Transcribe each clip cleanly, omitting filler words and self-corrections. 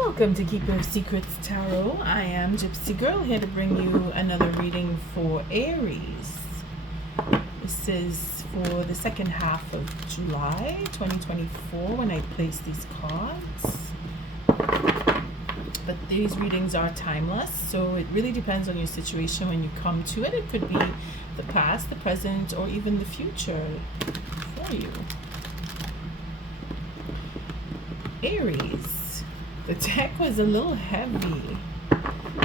Welcome to Keeper of Secrets Tarot. I am Gypsy Girl, here to bring you another reading for Aries. This is for the second half of July 2024 when I place these cards. But these readings are timeless, so it really depends on your situation when you come to it. It could be the past, the present, or even the future for you. Aries. The deck was a little heavy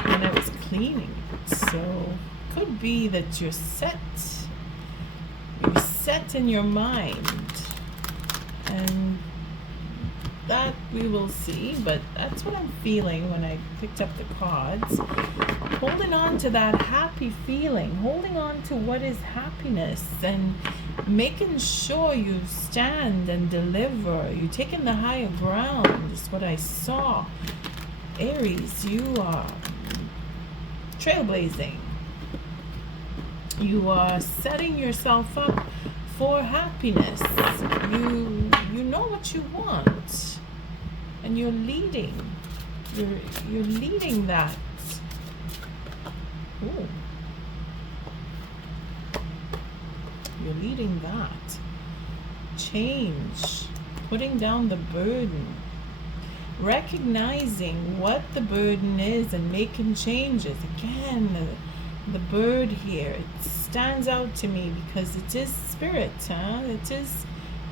when I was cleaning it, so could be that you're set in your mind, and that we will see, but that's what I'm feeling when I picked up the cards. Holding on to that happy feeling, holding on to what is happiness, and making sure you stand and deliver. You're taking the higher ground is what I saw. Aries, you are trailblazing. You are setting yourself up for happiness. You know what you want, and you're leading. You're leading that. Ooh. You're leading that. Change. Putting down the burden. Recognizing what the burden is and making changes. Again, the bird here, it stands out to me because it is spirit,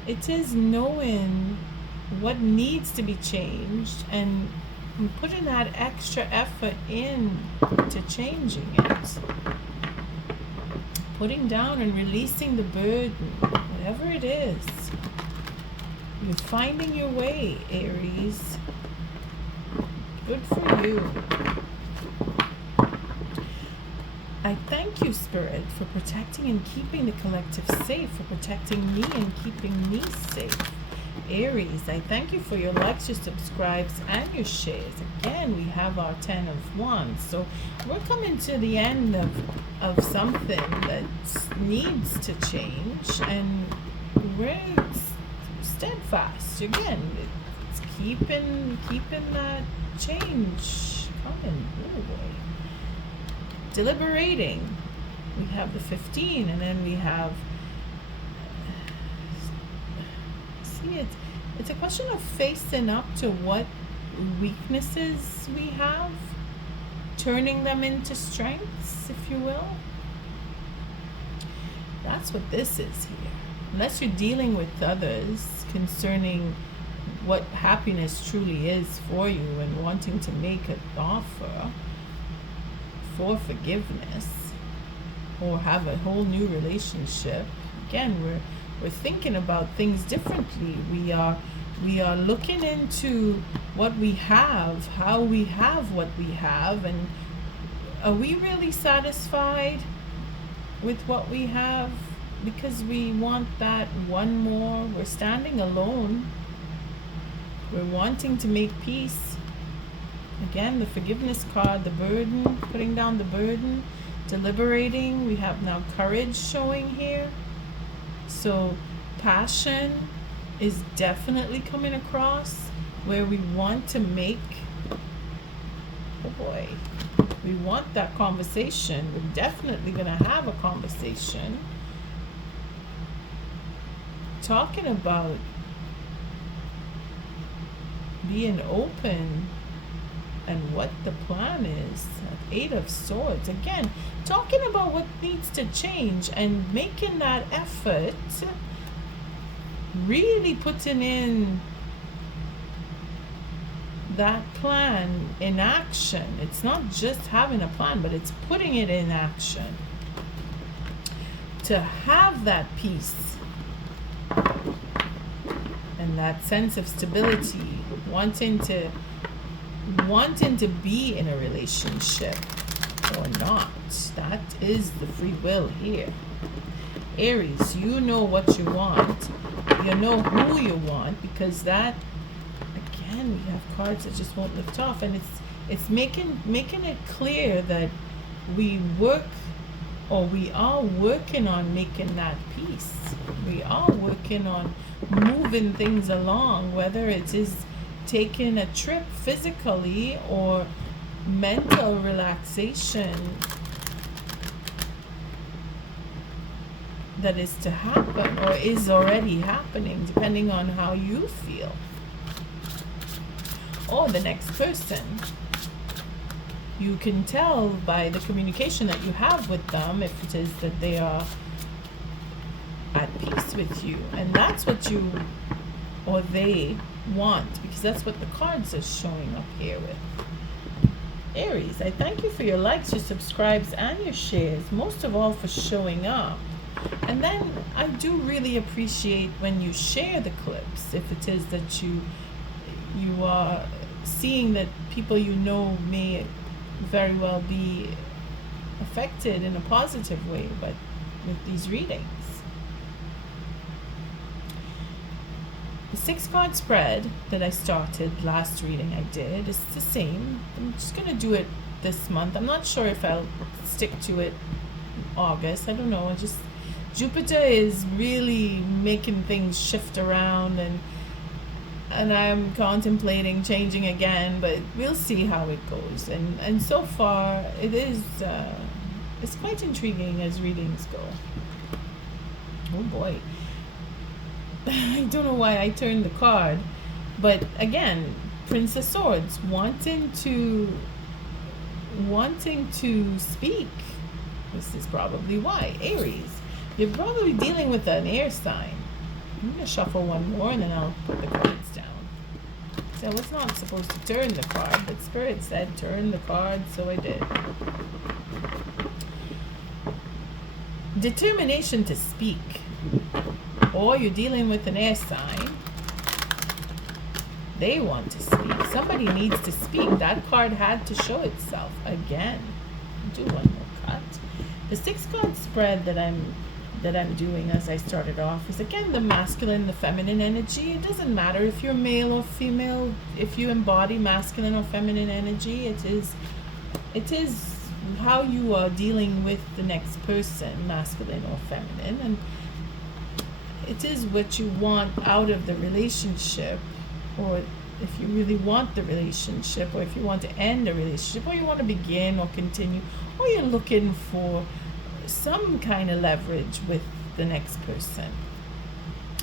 it is knowing what needs to be changed and putting that extra effort in to changing it. Putting down and releasing the burden, whatever it is. You're finding your way, Aries. Good for you. I thank you, Spirit, for protecting and keeping the collective safe, for protecting me and keeping me safe. Aries, I thank you for your likes, your subscribes, and your shares. Again, we have our 10 of Wands. So we're coming to the end of something that needs to change, and we're steadfast. Again, it's keeping that change coming. Oh boy. Deliberating. We have the 15, and then we have it's a question of facing up to what weaknesses we have, turning them into strengths, if you will. That's what this is here. Unless you're dealing with others concerning what happiness truly is for you and wanting to make an offer for forgiveness or have a whole new relationship. Again, we're thinking about things differently. We are looking into what we have, how we have what we have, and are we really satisfied with what we have? Because we want that one more. We're standing alone. We're wanting to make peace. Again, the forgiveness card, the burden, putting down the burden, deliberating. We have now courage showing here. So passion is definitely coming across where we want to make, oh boy, we want that conversation. We're definitely going to have a conversation. Talking about being open and what the plan is. 8 of Swords. Again, talking about what needs to change and making that effort, really putting in that plan in action. It's not just having a plan, but it's putting it in action to have that peace and that sense of stability, wanting to be in a relationship or not. That is the free will here. Aries, you know what you want. You know who you want, because that, again, we have cards that just won't lift off, and it's making it clear that we are working on making that peace. We are working on moving things along, whether it is taking a trip physically or mental relaxation that is to happen or is already happening, depending on how you feel. Or the next person. You can tell by the communication that you have with them if it is that they are at peace with you. And that's what you or they want, because that's what the cards are showing up here with. Aries, I thank you for your likes, your subscribes, and your shares, most of all for showing up. And then I do really appreciate when you share the clips, if it is that you are seeing that people you know may very well be affected in a positive way but with these readings. The 6-card spread that I started last reading I did is the same. I'm just going to do it this month. I'm not sure if I'll stick to it August. I don't know. Jupiter is really making things shift around, and I'm contemplating changing again, but we'll see how it goes. And so far it is it's quite intriguing as readings go. Oh boy. I don't know why I turned the card, but again, Prince of Swords wanting to speak. This is probably why. Aries, you're probably dealing with an air sign. I'm going to shuffle one more and then I'll put the cards down. So I was not supposed to turn the card, but Spirit said turn the card, so I did. Determination to speak. Or you're dealing with an air sign. They want to speak. Somebody needs to speak. That card had to show itself again. I'll do one more cut. The 6-card spread that I'm doing as I started off is again the masculine, the feminine energy. It doesn't matter if you're male or female, if you embody masculine or feminine energy. It is how you are dealing with the next person, masculine or feminine, and it is what you want out of the relationship, or if you really want the relationship, or if you want to end a relationship, or you want to begin or continue, or you're looking for some kind of leverage with the next person.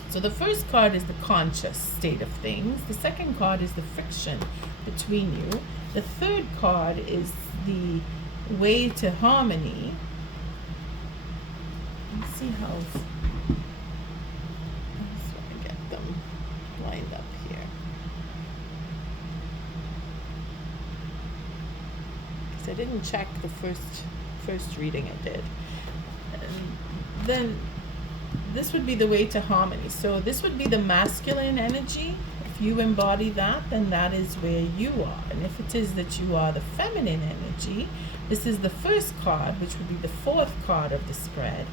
So the first card is the conscious state of things. The second card is the friction between you. The third card is the way to harmony. Let's see how I get them lined up here. Because I didn't check the first reading I did. And then this would be the way to harmony. So this would be the masculine energy. If you embody that, then that is where you are. And if it is that you are the feminine energy, this is the first card, which would be the fourth card of the spread,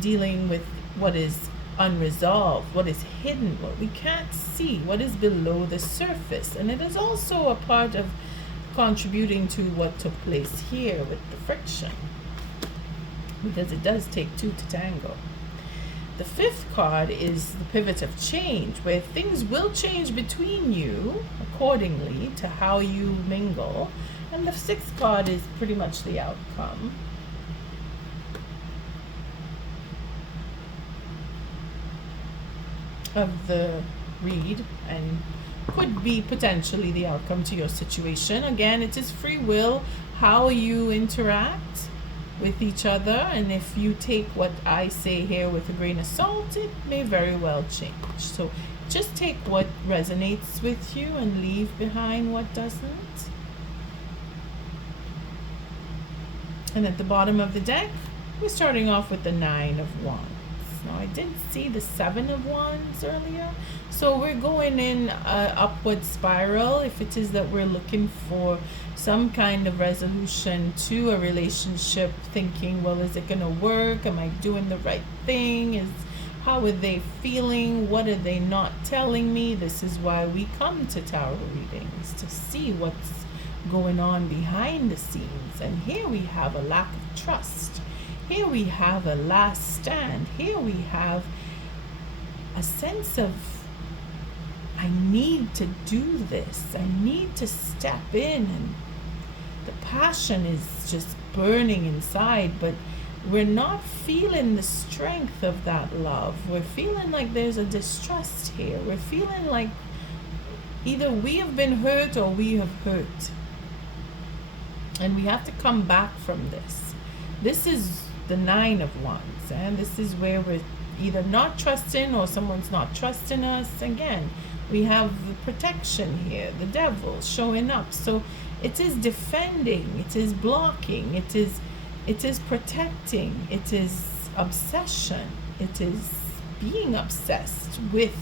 dealing with what is unresolved, what is hidden, what we can't see, what is below the surface. And it is also a part of contributing to what took place here with the friction, because it does take two to tango. The fifth card is the pivot of change, where things will change between you accordingly to how you mingle. And the sixth card is pretty much the outcome. Of the read, and could be potentially the outcome to your situation. Again, it is free will how you interact with each other, and if you take what I say here with a grain of salt, it may very well change. So just take what resonates with you and leave behind what doesn't. And at the bottom of the deck, we're starting off with the 9 of Wands. Now, I did see the 7 of Wands earlier, so we're going in an upward spiral. If it is that we're looking for some kind of resolution to a relationship, thinking, well, is it going to work? Am I doing the right thing? How are they feeling? What are they not telling me? This is why we come to tarot readings, to see what's going on behind the scenes. And here we have a lack of trust. Here we have a last stand. Here we have a sense of I need to do this. I need to step in. And the passion is just burning inside, but we're not feeling the strength of that love. We're feeling like there's a distrust here. We're feeling like either we have been hurt or we have hurt. And we have to come back from this. This is the 9 of Wands, and this is where we're either not trusting or someone's not trusting us. Again, we have the protection here, the devil showing up. So it is defending, it is blocking, it is protecting, it is obsession, it is being obsessed with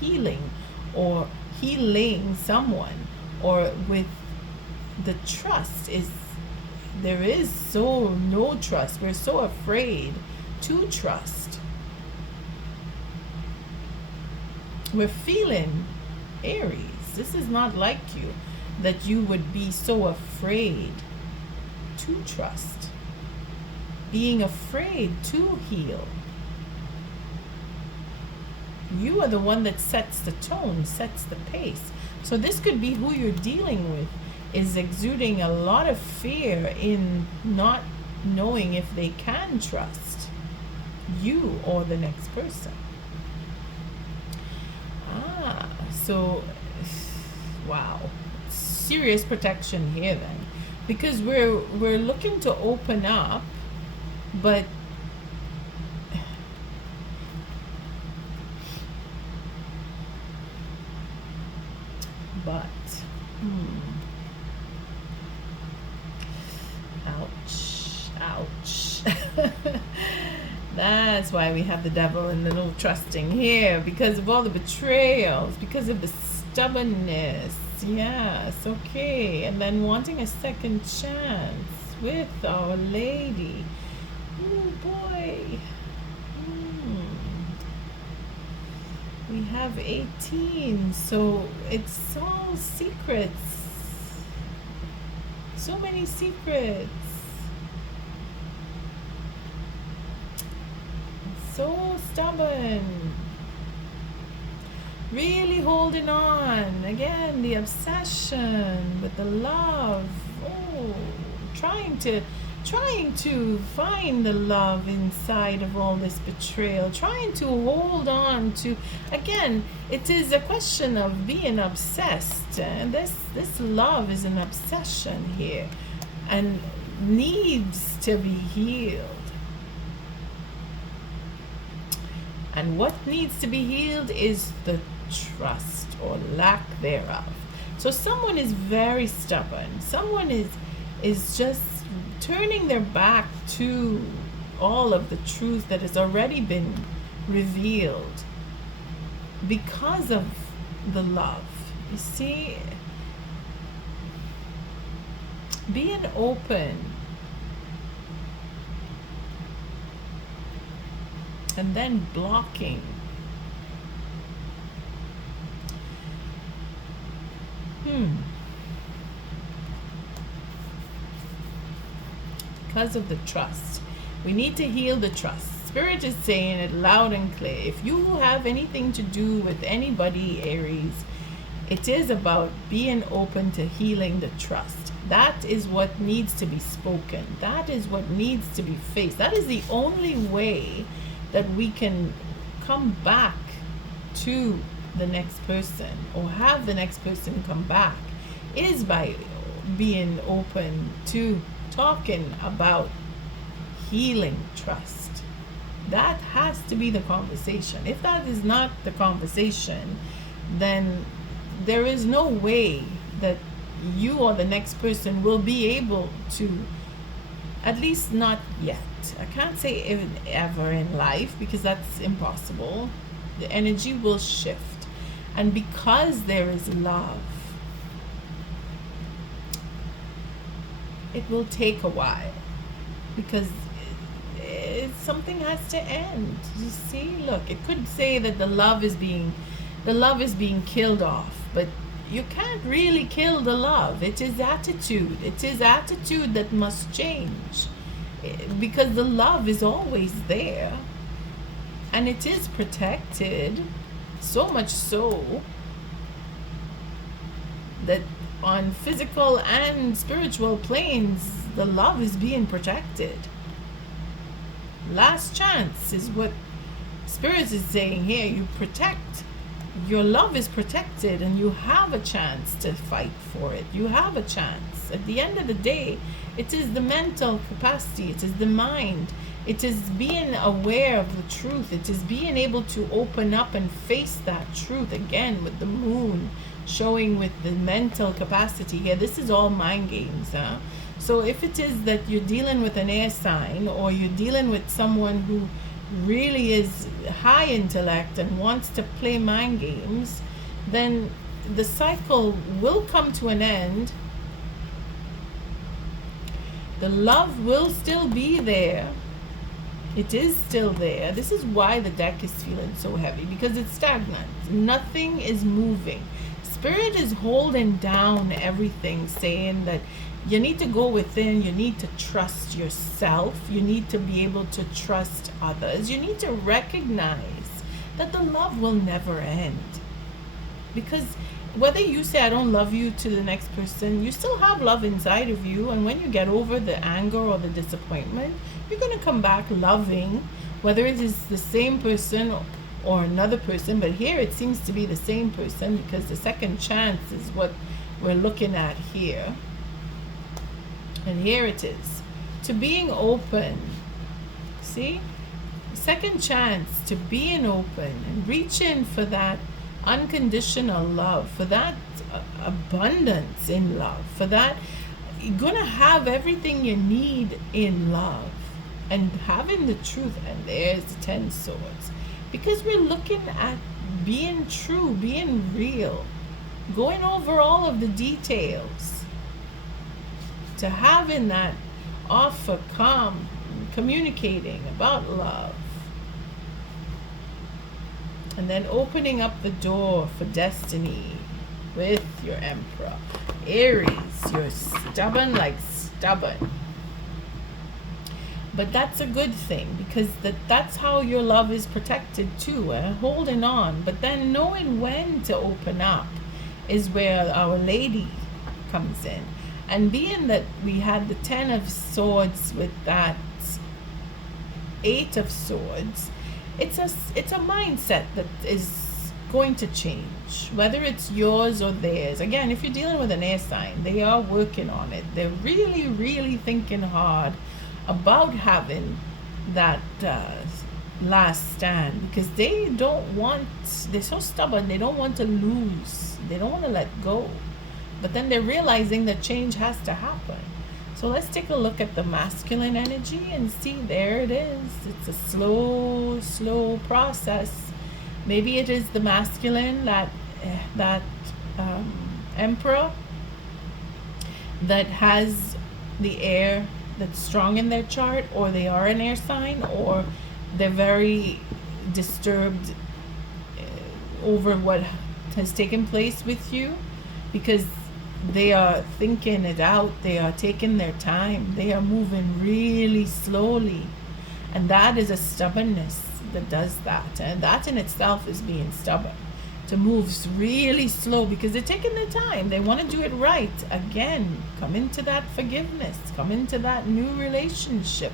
healing or healing someone, or with the trust. There is so no trust. We're so afraid to trust. We're feeling, Aries, this is not like you, that you would be so afraid to trust, being afraid to heal. You are the one that sets the tone, sets the pace. So this could be who you're dealing with, is exuding a lot of fear in not knowing if they can trust you or the next person. So wow, serious protection here then, because we're looking to open up, but ouch. That's why we have the devil and the no trusting here, because of all the betrayals, because of the stubbornness. Yes, okay. And then wanting a second chance with Our Lady. Oh boy. We have 18, so it's all secrets. So many secrets. So stubborn. Really holding on. Again, the obsession with the love. Oh, trying to find the love inside of all this betrayal. Trying to hold on to, again, it is a question of being obsessed. And this love is an obsession here and needs to be healed. And what needs to be healed is the trust or lack thereof. So someone is very stubborn. Someone is just turning their back to all of the truth that has already been revealed because of the love. You see, being open and then blocking. Because of the trust. We need to heal the trust. Spirit is saying it loud and clear. If you have anything to do with anybody, Aries, it is about being open to healing the trust. That is what needs to be spoken. That is what needs to be faced. That is the only way that we can come back to the next person or have the next person come back, is by being open to talking about healing trust. That has to be the conversation. If that is not the conversation, then there is no way that you or the next person will be able to, at least not yet. I can't say ever in life, because that's impossible. The energy will shift. And because there is love, it will take a while, because something has to end. You see, look, it could say that the love is being killed off, but you can't really kill the love. It is attitude. It is attitude that must change, because the love is always there and it is protected, so much so that on physical and spiritual planes, the love is being protected. Last chance is what Spirit is saying here. You protect. Your love is protected, and you have a chance to fight for it. You have a chance. At the end of the day, it is the mental capacity. It is the mind. It is being aware of the truth. It is being able to open up and face that truth again with the moon showing with the mental capacity here. This is all mind games, huh? So if it is that you're dealing with an air sign, or you're dealing with someone who really is high intellect and wants to play mind games, then the cycle will come to an end. The love will still be there. It is still there. This is why the deck is feeling so heavy, because it's stagnant. Nothing is moving. Spirit is holding down everything, saying that you need to go within, you need to trust yourself, you need to be able to trust others, you need to recognize that the love will never end. Because whether you say I don't love you to the next person, you still have love inside of you, and when you get over the anger or the disappointment, you're going to come back loving, whether it is the same person or another person. But here it seems to be the same person, because the second chance is what we're looking at here. And here it is, to being open. See, second chance to being open and reaching for that unconditional love, for that abundance in love, for that you're gonna have everything you need in love, and having the truth. And there's the 10 swords, because we're looking at being true, being real, going over all of the details, to having that offer, calm, communicating about love, and then opening up the door for destiny with your Emperor. Aries, you're stubborn like stubborn. But that's a good thing, because that's how your love is protected too, holding on. But then knowing when to open up is where Our Lady comes in. And being that we had the 10 of swords with that 8 of swords, it's a mindset that is going to change, whether it's yours or theirs. Again, if you're dealing with an air sign, they are working on it. They're really, really thinking hard about having that last stand, because they're so stubborn, they don't want to lose, they don't want to let go. But then they're realizing that change has to happen. So let's take a look at the masculine energy and see. There it is. It's a slow process. Maybe it is the masculine, that Emperor, that has the air that's strong in their chart, or they are an air sign, or they're very disturbed over what has taken place with you, because they are thinking it out, they are taking their time, they are moving really slowly. And that is a stubbornness that does that. And that in itself is being stubborn, to move really slow, because they're taking their time. They want to do it right. Again, come into that forgiveness, come into that new relationship,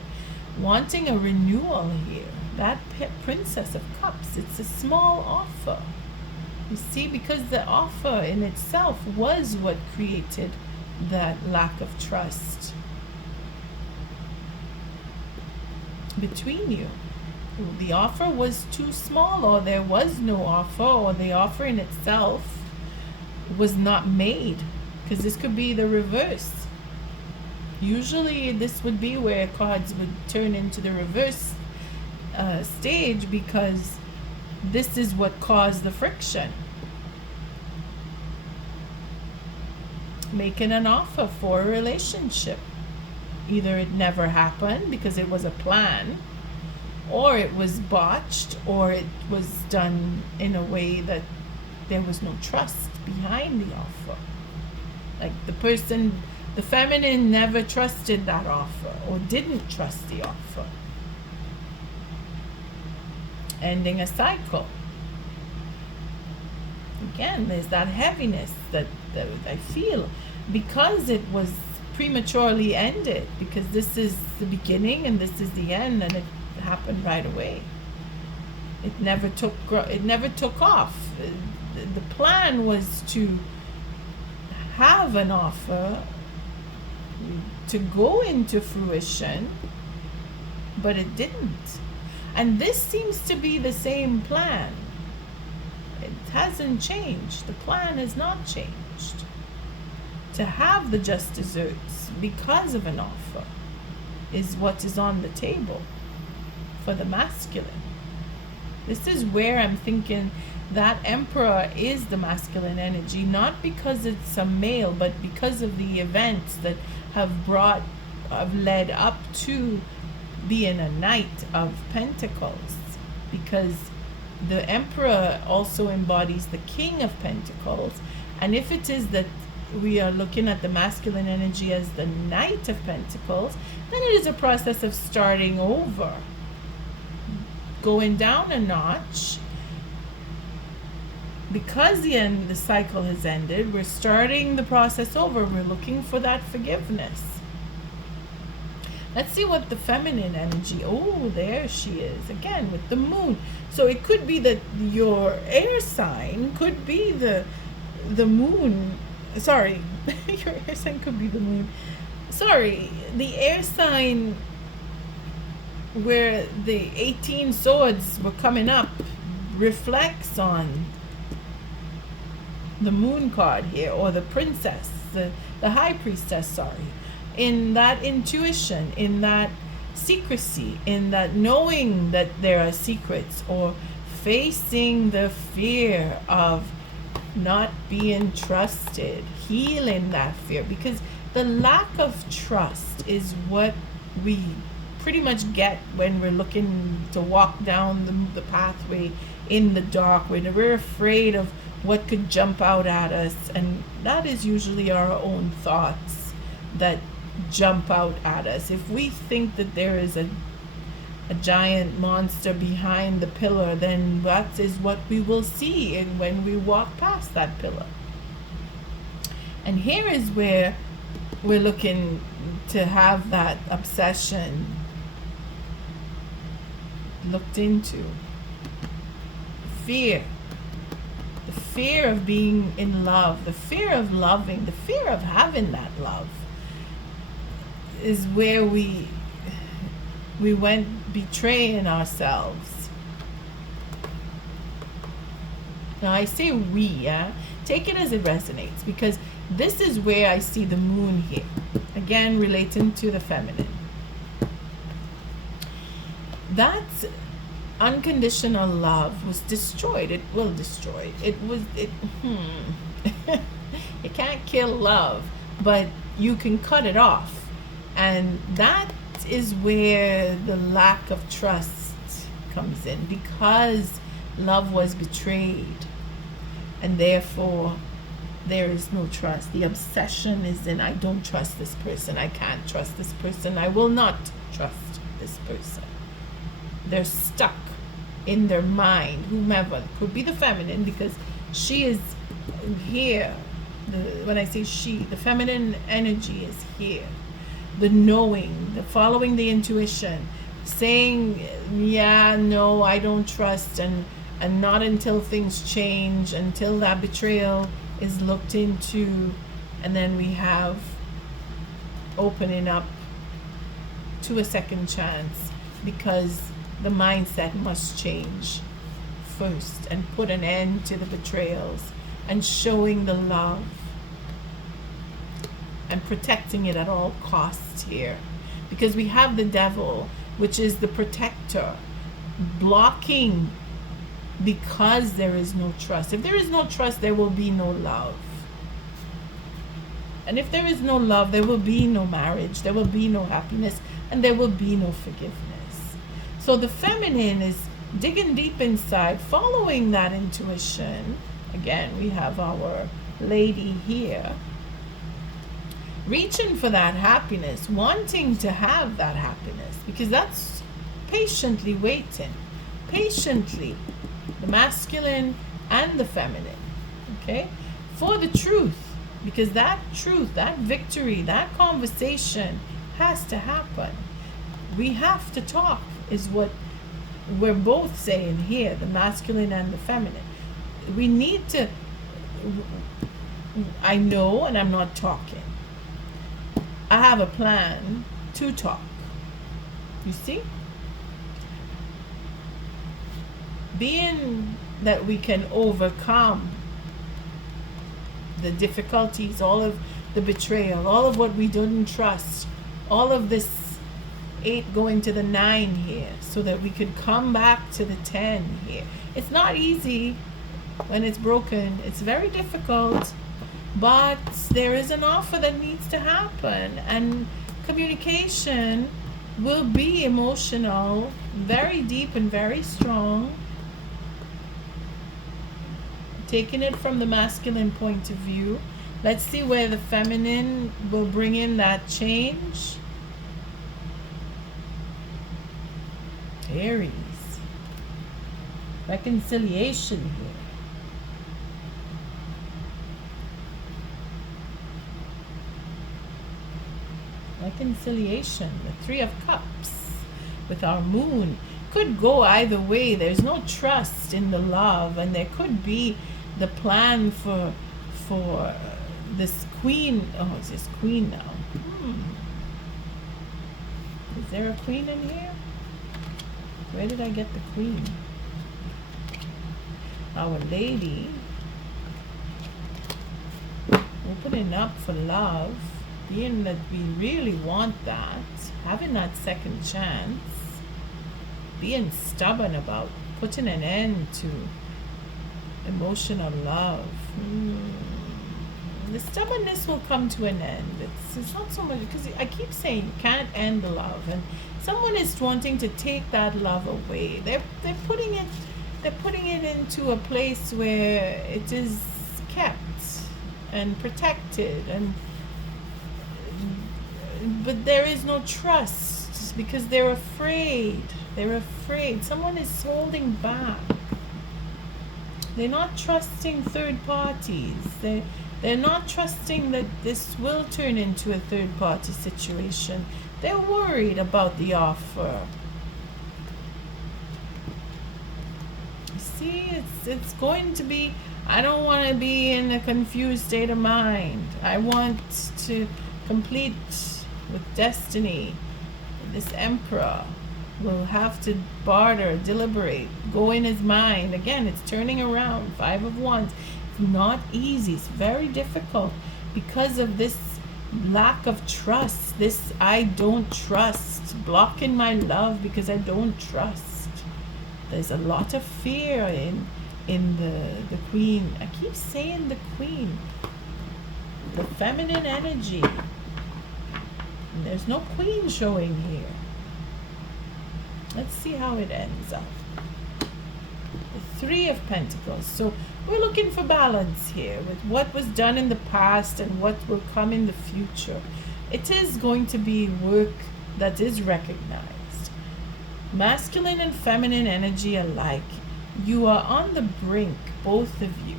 wanting a renewal here. That Princess of Cups, it's a small offer. You see, because the offer in itself was what created that lack of trust between you. The offer was too small, or there was no offer, or the offer in itself was not made, because this could be the reverse. Usually this would be where cards would turn into the reverse stage, because this is what caused the friction. Making an offer for a relationship. Either it never happened because it was a plan, or it was botched, or it was done in a way that there was no trust behind the offer. Like the feminine never trusted that offer, or didn't trust the offer. Ending a cycle. Again, there's that heaviness that I feel, because it was prematurely ended, because this is the beginning and this is the end, and it happened right away. It never took off. The plan was to have an offer to go into fruition, but it didn't. And this seems to be the same plan. It hasn't changed. The plan has not changed. To have the just desserts because of an offer is what is on the table for the masculine. This is where I'm thinking that Emperor is the masculine energy, not because it's a male, but because of the events that have led up to being a Knight of Pentacles. Because the Emperor also embodies the King of Pentacles, and if it is that we are looking at the masculine energy as the Knight of Pentacles, then it is a process of starting over, going down a notch. Because the cycle has ended, we're starting the process over. We're looking for that forgiveness. Let's see what the feminine energy, oh, there she is, again with the moon. So it could be that your air sign could be the moon. Sorry, your air sign could be the moon. Sorry, the air sign where the 18 swords were coming up reflects on the moon card here, or the princess, the high priestess, sorry, in that intuition, in that secrecy, in that knowing that there are secrets, or facing the fear of not being trusted, healing that fear, because the lack of trust is what we pretty much get when we're looking to walk down the pathway in the dark, when we're afraid of what could jump out at us, and that is usually our own thoughts that jump out at us. If we think that there is a giant monster behind the pillar, then that is what we will see and when we walk past that pillar. And here is where we're looking to have that obsession looked into. Fear. The fear of being in love, the fear of loving, the fear of having that love is where we went betraying ourselves. Now I say we, yeah? Take it as it resonates, because this is where I see the moon here. Again, relating to the feminine. That unconditional love was destroyed. It will destroy. It can't kill love, but you can cut it off. And that is where the lack of trust comes in, because love was betrayed, and therefore there is no trust. The obsession is in, I don't trust this person, I can't trust this person, I will not trust this person. They're stuck in their mind, whomever, could be the feminine, because she is here. When I say she, the feminine energy is here. The knowing, the following the intuition, saying, yeah, no, I don't trust, and not until things change, until that betrayal is looked into, and then we have opening up to a second chance, because the mindset must change first and put an end to the betrayals, and showing the love and protecting it at all costs here, because we have the devil, which is the protector, blocking, because there is no trust. If there is no trust, there will be no love. And if there is no love, there will be no marriage, there will be no happiness, and there will be no forgiveness. So the feminine is digging deep inside, following that intuition. Again, we have our lady here, reaching for that happiness, wanting to have that happiness, because that's patiently waiting, patiently, the masculine and the feminine, okay, for the truth, Because that truth, that victory, that conversation has to happen. We have to talk, is what we're both saying here, the masculine and the feminine. We need to, I know, and I'm not talking. I have a plan to talk. You see? Being that we can overcome the difficulties, all of the betrayal, all of what we didn't trust, all of this 8 going to the 9 here, so that we could come back to the 10 here. It's not easy when it's broken. It's very difficult, but there is an offer that needs to happen, and communication will be emotional, very deep and very strong. Taking it from the masculine point of view, let's see where the feminine will bring in that change. Aries, reconciliation here. Reconciliation, the 3 of Cups with our moon. Could go either way. There's no trust in the love, and there could be the plan for this queen. Oh, it's this queen now. Is there a queen in here? Where did I get the queen? Our lady opening up for love, being that we really want that, having that second chance, being stubborn about putting an end to emotional love. The stubbornness will come to an end. It's not so much, because I keep saying you can't end the love, and someone is wanting to take that love away. They're putting it into a place where it is kept and protected, but there is no trust because they're afraid. Someone is holding back. They're not trusting third parties. They're not trusting that this will turn into a third party situation. They're worried about the offer. You see, it's going to be, I don't want to be in a confused state of mind. I want to complete with destiny. This emperor will have to barter, deliberate, go in his mind. Again, it's turning around. 5 of Wands. It's not easy. It's very difficult because of this lack of trust. This I don't trust. Blocking my love because I don't trust. There's a lot of fear in the queen. I keep saying the queen. The feminine energy. And there's no queen showing here. Let's see how it ends up. The 3 of Pentacles. So we're looking for balance here with what was done in the past and what will come in the future. It is going to be work that is recognized. Masculine and feminine energy alike. You are on the brink, both of you.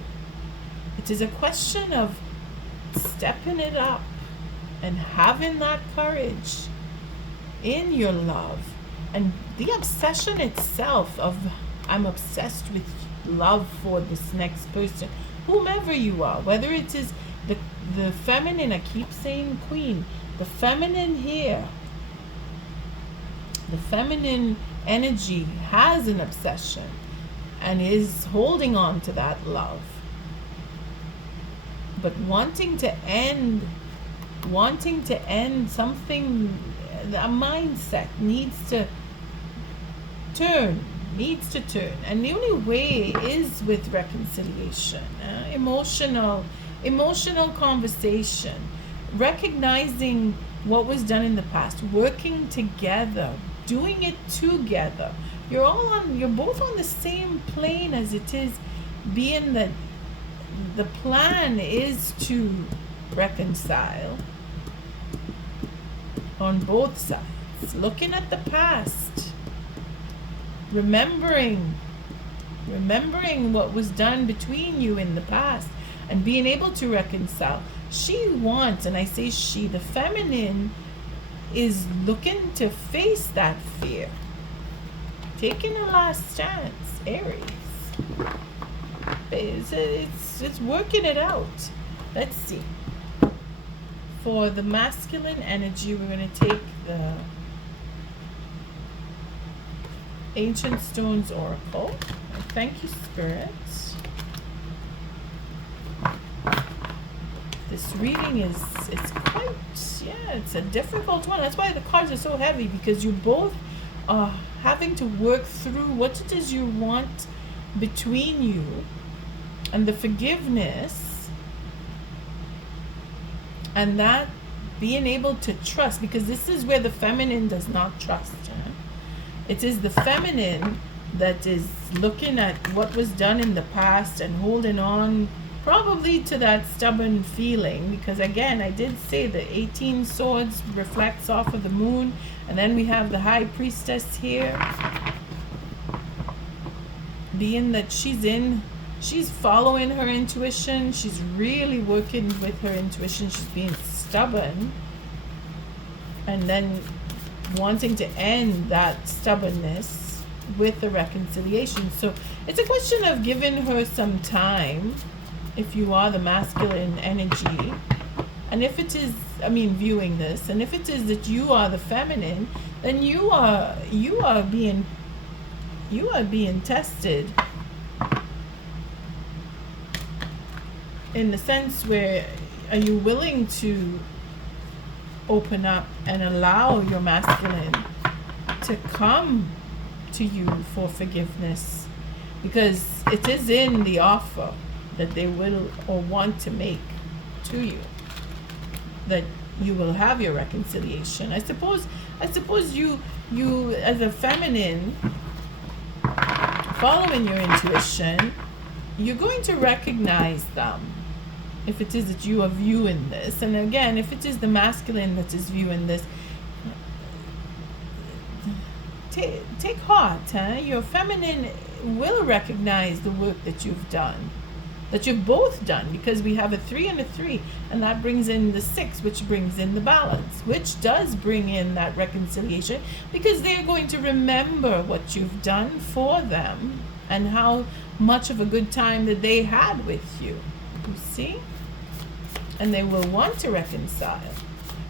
It is a question of stepping it up and having that courage in your love. And the obsession itself of I'm obsessed with love for this next person, whomever you are, whether it is the feminine, I keep saying queen, the feminine here, the feminine energy has an obsession and is holding on to that love, but wanting to end something. A mindset needs to turn, and the only way is with reconciliation, emotional conversation, recognizing what was done in the past, working together, doing it together. You're both on the same plane, as it is being that the plan is to reconcile on both sides, looking at the past, remembering what was done between you in the past, and being able to reconcile. She wants, and I say she, the feminine is looking to face that fear. Taking a last chance, Aries. It's working it out. Let's see. For the masculine energy, we're going to take the Ancient Stones Oracle. Thank you, Spirit. This reading it's quite, it's a difficult one. That's why the cards are so heavy, because you both are having to work through what it is you want between you, and the forgiveness, and that being able to trust, because this is where the feminine does not trust. It is the feminine that is looking at what was done in the past and holding on probably to that stubborn feeling, because again, I did say the 18 swords reflects off of the moon, and then we have the high priestess here, being that she's following her intuition. She's really working with her intuition. She's being stubborn, and then wanting to end that stubbornness with the reconciliation. So it's a question of giving her some time, if you are the masculine energy, and if it is, viewing this, and if it is that you are the feminine, then you are being tested, in the sense where, are you willing to open up and allow your masculine to come to you for forgiveness, because it is in the offer that they will or want to make to you, that you will have your reconciliation. I suppose you as a feminine, following your intuition, you're going to recognize them, if it is that you are viewing this. And again, if it is the masculine that is viewing this, take heart. Your feminine will recognize the work that you've done, that you've both done, because we have a 3 and a 3, and that brings in the 6, which brings in the balance, which does bring in that reconciliation, because they're going to remember what you've done for them and how much of a good time that they had with you. You see? And they will want to reconcile.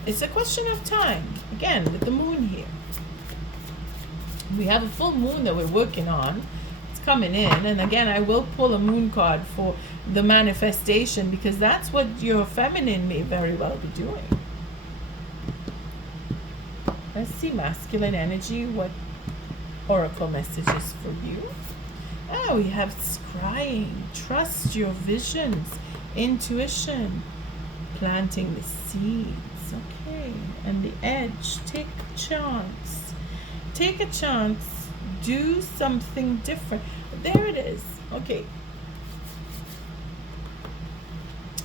It's a question of time. Again, with the moon here, we have a full moon that we're working on. It's coming in, and again, I will pull a moon card for the manifestation, because that's what your feminine may very well be doing. Let's see, masculine energy, what oracle messages for you. Oh, we have scrying. Trust your visions, intuition, planting the seeds. Okay, and the edge. Take a chance. Take a chance. Do something different. There it is. Okay.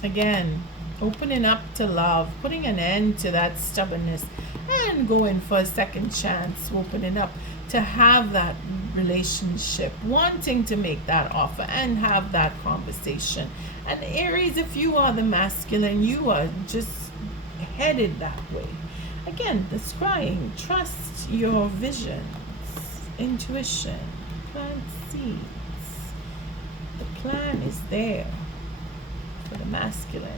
Again, opening up to love, putting an end to that stubbornness, and going for a second chance, opening up to have that relationship, wanting to make that offer and have that conversation. And Aries, if you are the masculine, you are just headed that way. Again, the scrying, trust your visions, intuition, plant seeds. The plan is there for the masculine.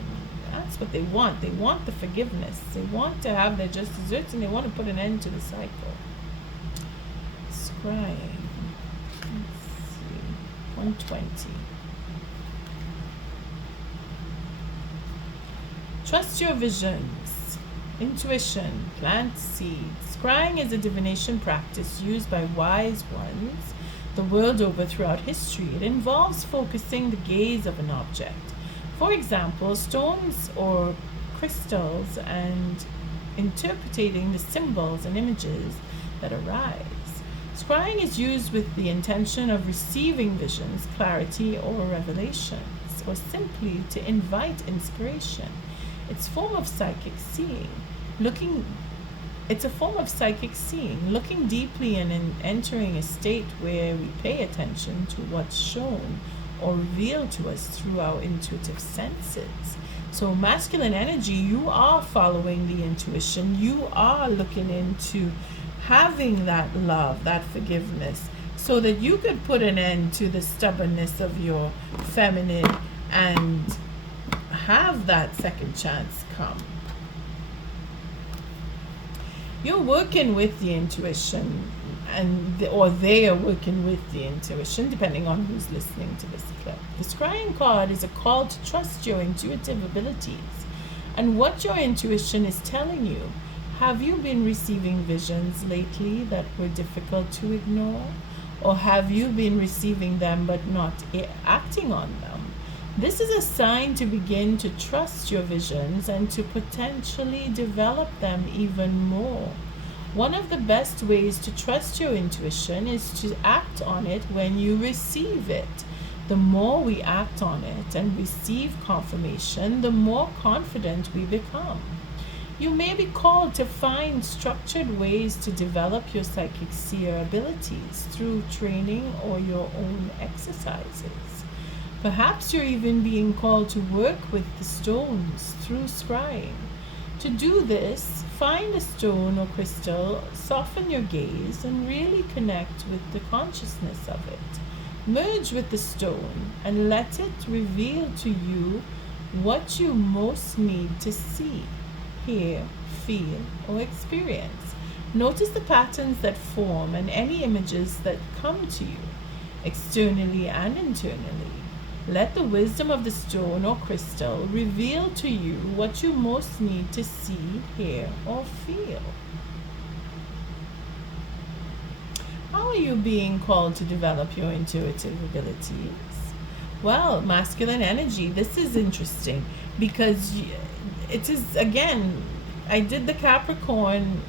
That's what they want. They want the forgiveness. They want to have their just desserts, and they want to put an end to the cycle. Scrying. Let's see. 120. Trust your visions, intuition, plant seeds. Scrying is a divination practice used by wise ones the world over throughout history. It involves focusing the gaze of an object, for example, stones or crystals, and interpreting the symbols and images that arise. Scrying is used with the intention of receiving visions, clarity, or revelations, or simply to invite inspiration. It's a form of psychic seeing, looking deeply and entering a state where we pay attention to what's shown or revealed to us through our intuitive senses. So masculine energy, you are following the intuition. You are looking into having that love, that forgiveness, so that you could put an end to the stubbornness of your feminine and have that second chance come. You're working with the intuition, or they are working with the intuition, depending on who's listening to this clip. The scrying card is a call to trust your intuitive abilities and what your intuition is telling you. Have you been receiving visions lately that were difficult to ignore? Or have you been receiving them but not acting on them? This is a sign to begin to trust your visions and to potentially develop them even more. One of the best ways to trust your intuition is to act on it when you receive it. The more we act on it and receive confirmation, the more confident we become. You may be called to find structured ways to develop your psychic seer abilities through training or your own exercises. Perhaps you're even being called to work with the stones through scrying. To do this, find a stone or crystal, soften your gaze, and really connect with the consciousness of it. Merge with the stone and let it reveal to you what you most need to see, hear, feel, or experience. Notice the patterns that form and any images that come to you, externally and internally. Let the wisdom of the stone or crystal reveal to you what you most need to see, hear, or feel. How are you being called to develop your intuitive abilities? Well, masculine energy, this is interesting because it is, again, I did the Capricorn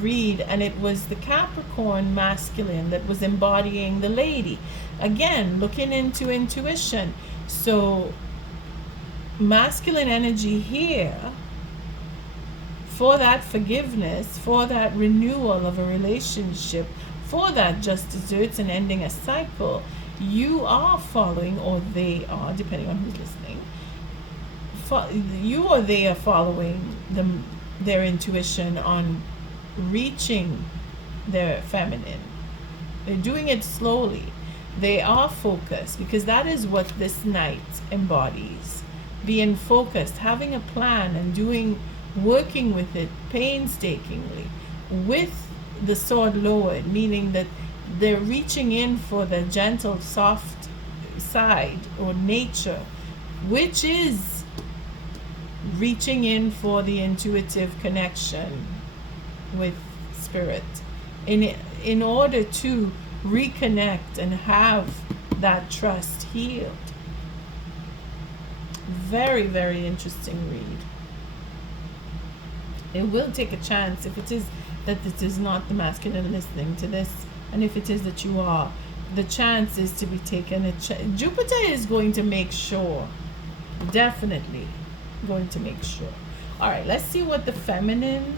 read and it was the Capricorn masculine that was embodying the lady. Again, looking into intuition. So masculine energy here, for that forgiveness, for that renewal of a relationship, for that just desserts and ending a cycle, you are following, or they are, depending on who's listening, you or they are following their intuition on reaching their feminine. They're doing it slowly. They are focused, because that is what this night embodies. Being focused, having a plan, and working with it painstakingly, with the sword lowered, meaning that they're reaching in for the gentle, soft side or nature, which is reaching in for the intuitive connection with spirit in order to reconnect and have that trust healed. Very, very interesting read. It will take a chance if it is that it is not the masculine listening to this, and if it is that you are, the chance is to be taken. Jupiter is going to make sure, definitely going to make sure. All right, let's see what the feminine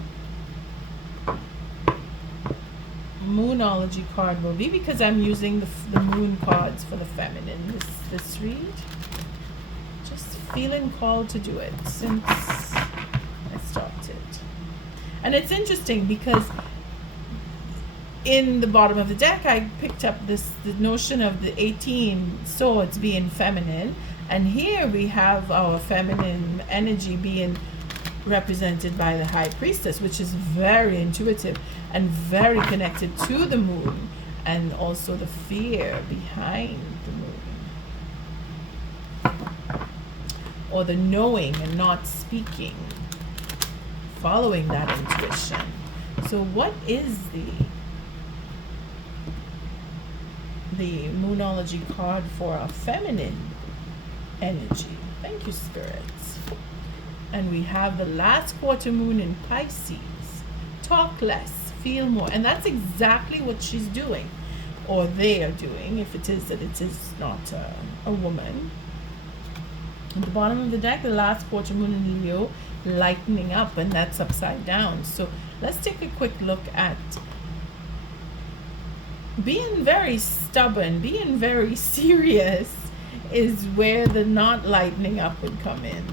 Moonology card will be, because I'm using the moon cards for the feminine this read. Just feeling called to do it since I started. And it's interesting because in the bottom of the deck I picked up the notion of the 18 swords being feminine, and here we have our feminine energy being represented by the high priestess, which is very intuitive and very connected to the moon, and also the fear behind the moon, or the knowing and not speaking, following that intuition. So what is the Moonology card for a feminine energy? Thank you, spirits. And we have the last quarter moon in Pisces. Talk less, feel more. And that's exactly what she's doing, or they are doing, if it is that it is not a woman. At the bottom of the deck, the last quarter moon in Leo, lightening up, and that's upside down. So let's take a quick look at being very stubborn, being very serious is where the not lightening up would come in.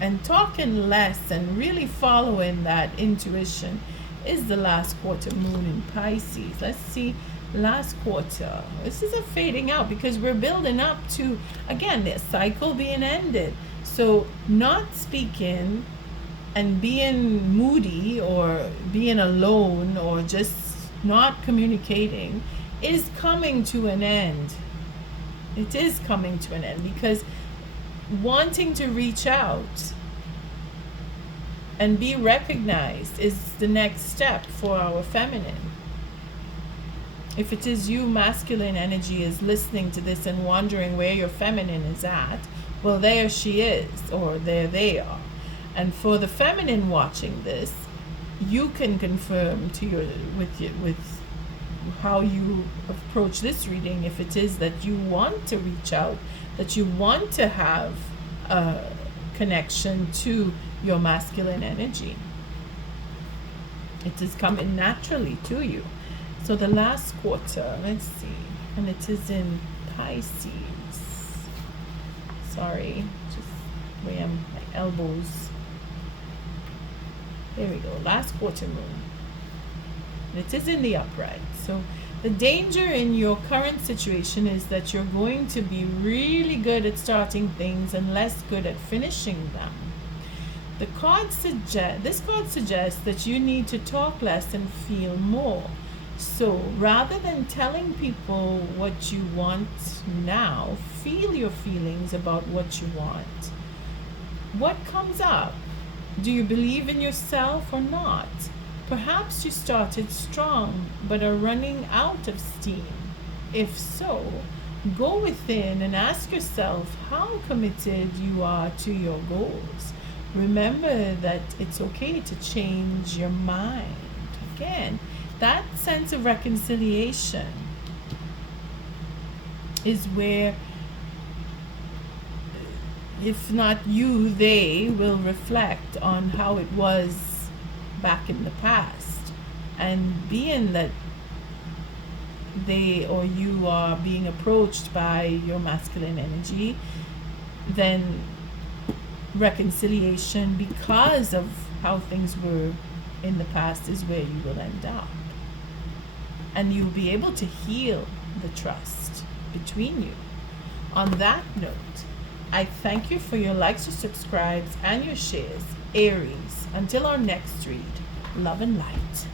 and talking less and really following that intuition is the last quarter moon in Pisces. Let's see, last quarter. This is a fading out because we're building up to, again, the cycle being ended. So not speaking and being moody or being alone or just not communicating is coming to an end. It is coming to an end because wanting to reach out and be recognized is the next step for our feminine. If it is you, masculine energy, is listening to this and wondering where your feminine is at, well, there she is, or there they are. And for the feminine watching this, you can confirm to your with how you approach this reading, if it is that you want to reach out, that you want to have a connection to your masculine energy. It is coming naturally to you. So the last quarter, let's see, and it is in Pisces. Sorry, just where am my elbows. There we go, last quarter moon. And it is in the upright. So the danger in your current situation is that you're going to be really good at starting things and less good at finishing them. This card suggests that you need to talk less and feel more. So rather than telling people what you want now, feel your feelings about what you want. What comes up? Do you believe in yourself or not? Perhaps you started strong but are running out of steam. If so, go within and ask yourself how committed you are to your goals. Remember that it's okay to change your mind. Again, that sense of reconciliation is where, if not you, they will reflect on how it was back in the past. And being that they or you are being approached by your masculine energy, then reconciliation because of how things were in the past is where you will end up. And you'll be able to heal the trust between you. On that note, I thank you for your likes, your subscribes, and your shares. Aries, until our next read, love and light.